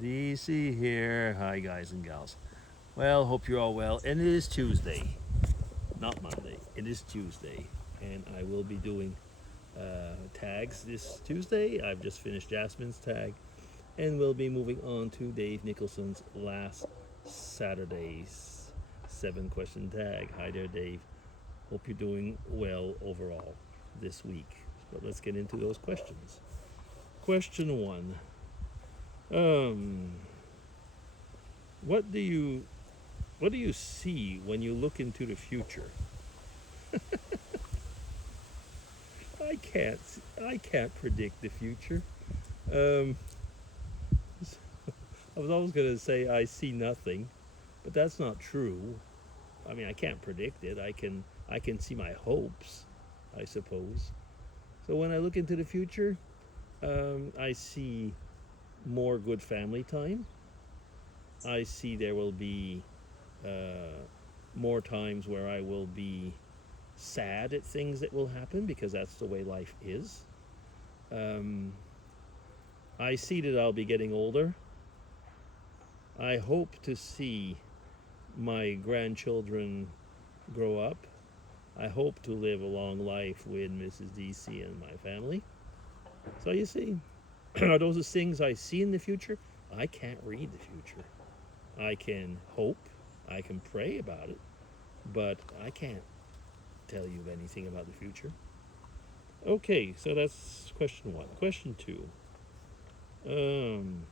DC here. Hi, guys and gals. Well, hope you're all well. And it is Tuesday, not Monday. It is Tuesday, and I will be doing tags this Tuesday. I've just finished Jasmine's tag, and we'll be moving on to Dave Nicholson's last Saturday's 7-question tag. Hi there, Dave. Hope you're doing well overall this week. But let's get into those questions. Question one. Um, what do you what do you see when you look into the future? I can't I can't predict the future. Um, I was always going to say I see nothing, but that's not true. I mean, I can't predict it. I can see my hopes, I suppose. So when I look into the future, I see more good family time. I see there will be more times where I will be sad at things that will happen because that's the way life is. Um, I see that I'll be getting older. I hope to see my grandchildren grow up. I hope to live a long life with Mrs. DC and my family. So you see, are those the things I see in the future? I can't read the future. I can hope, I can pray about it, but I can't tell you anything about the future. Okay, so that's question one. Question two. Um,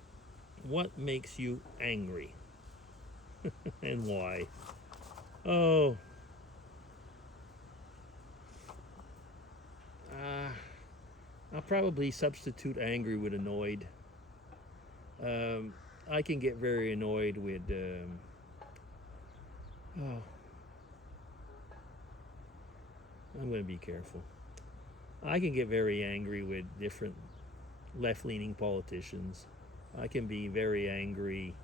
what makes you angry and why? Oh, uh, I'll probably substitute angry with annoyed. Um, I can get very annoyed with. Oh, I'm going to be careful. I can get very angry with different left-leaning politicians. I can be very angry.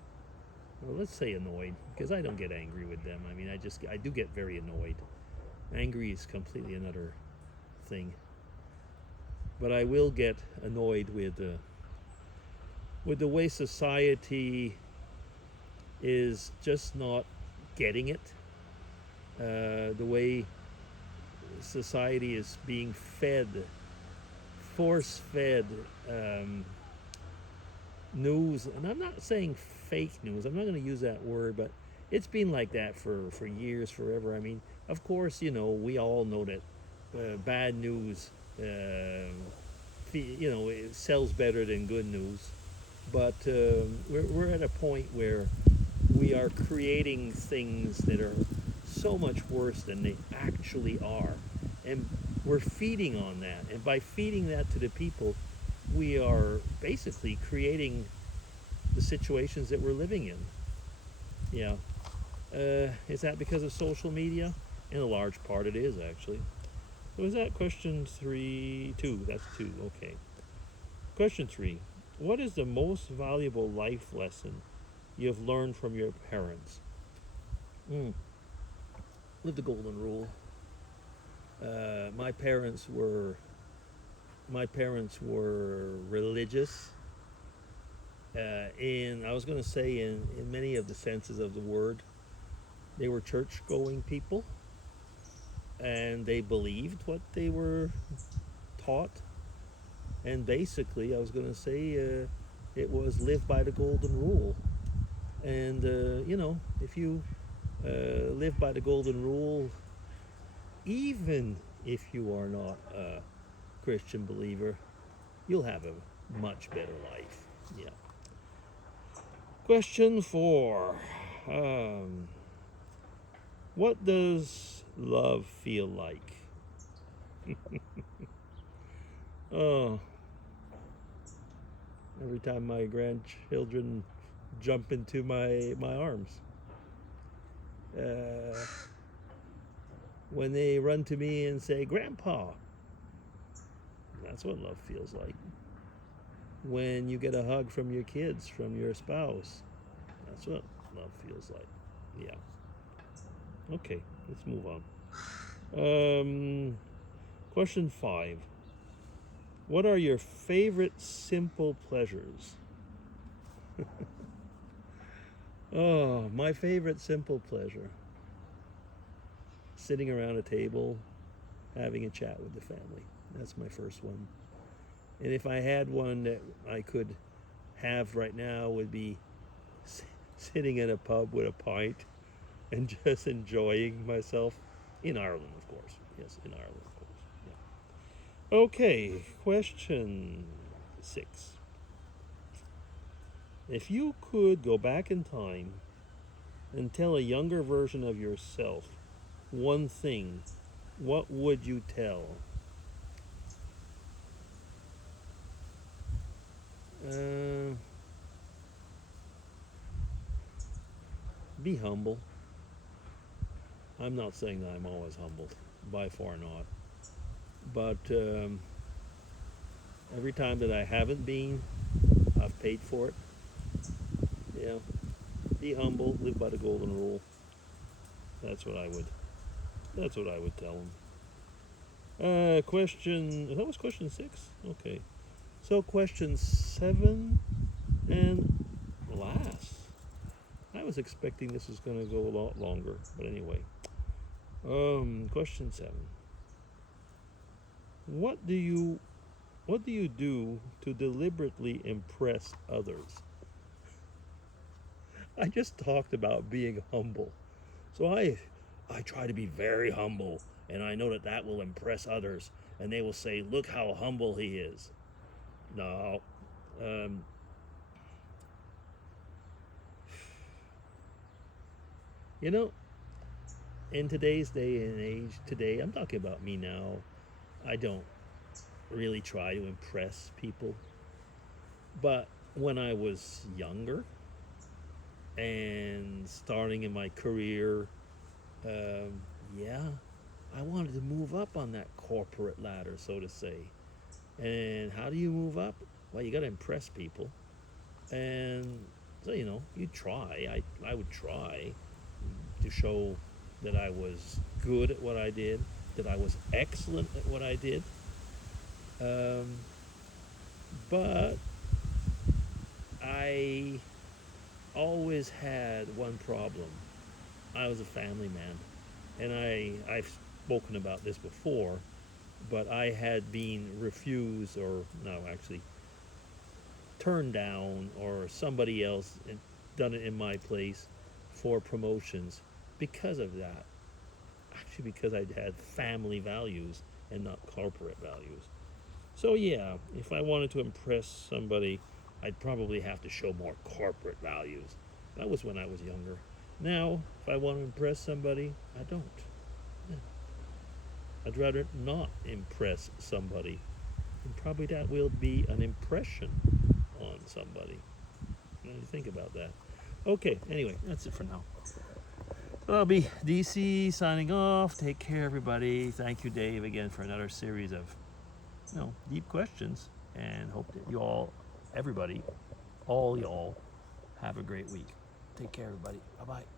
Well, let's say annoyed, because I don't get angry with them. I mean, I do get very annoyed. Angry is completely another thing. But I will get annoyed with the way society is just not getting it. The way society is being fed, force fed news. And I'm not saying fake news, I'm not going to use that word, but it's been like that for years, forever. I mean, of course, we all know that bad news, it sells better than good news. But we're at a point where we are creating things that are so much worse than they actually are. And we're feeding on that. And by feeding that to the people, we are basically creating the situations that we're living in. Yeah. Is that because of social media? In a large part, it is actually. So is that question three? Two. That's two. Okay. Question three. What is the most valuable life lesson you have learned from your parents? Mm. Live the golden rule. Uh, my parents were my parents were religious. In I was going to say in many of the senses of the word, they were church going people, and they believed what they were taught. And basically, I was going to say it was live by the golden rule. And if you live by the golden rule, even if you are not a Christian believer, you'll have a much better life. Yeah. Question four. Um, what does love feel like? Oh, every time my grandchildren jump into my arms. Uh, when they run to me and say, "Grandpa," that's what love feels like. When you get a hug from your kids, from your spouse, that's what love feels like. Yeah. Okay, let's move on. Question five. What are your favorite simple pleasures? Oh, my favorite simple pleasure. Sitting around a table, having a chat with the family. That's my first one. And if I had one that I could have right now, would be sitting in a pub with a pint and just enjoying myself in Ireland, of course. Yes, in Ireland, of course. Yeah. Okay, question 6. If you could go back in time and tell a younger version of yourself one thing, what would you tell? Uh, be humble. I'm not saying that I'm always humbled, by far not. But every time that I haven't been, I've paid for it. Yeah, be humble, live by the golden rule. That's what I would. That's what I would tell them. Question. That was question 6. Okay. So question 7 and last. I was expecting this was going to go a lot longer, but anyway. Question 7. What do you do to deliberately impress others? I just talked about being humble. So I try to be very humble, and I know that that will impress others, and they will say, "Look how humble he is." No, um, you know, in today's day and age, today I'm talking about me now. I don't really try to impress people, but when I was younger and starting in my career, um, yeah, I wanted to move up on that corporate ladder, so to say. And how do you move up? Well, you got to impress people. And so, you try. I would try to show that I was good at what I did, that I was excellent at what I did. Um, but I always had one problem. I was a family man. And I've spoken about this before, but I had been refused, or no, actually turned down, or somebody else had done it in my place for promotions because of that. Actually, because I had family values and not corporate values. So yeah, if I wanted to impress somebody, I'd probably have to show more corporate values. That was when I was younger. Now, if I want to impress somebody, I don't. Yeah. I'd rather not impress somebody. And probably that will be an impression on somebody. What do you think about that? Okay, anyway, that's it for now. So I'll be DC signing off. Take care, everybody. Thank you, Dave, again for another series of deep questions. And hope that you all, everybody, all y'all, have a great week. Take care, everybody. Bye bye.